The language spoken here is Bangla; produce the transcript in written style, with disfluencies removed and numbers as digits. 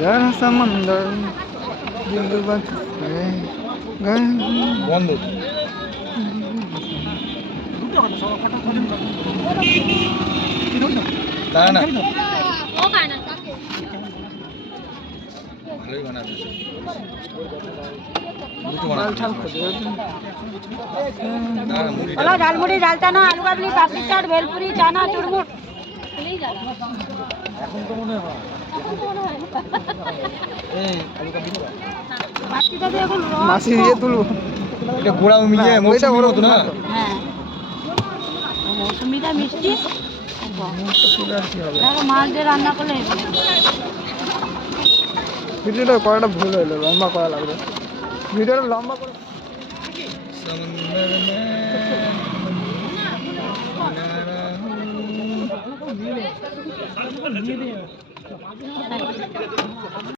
गाना समंदर बिंदु बन বন্ধ তাই না ভালোই বানাবে झालमुड़ी झाल चाना आलू काबली पापड़ी चाट भेलपुरी चाना चुरमुट মাসি দিয়ে তুলবো এটা গোড়া মিলিয়ে মৌসুমি মতো না হ্যাঁ মৌসুমিটা মিষ্টি মাছ দিয়ে রান্না করলে ভিডিওটা করাটা ভুল হলো লম্বা করা লাগবে ভিডিওটা লম্বা করে समंदर में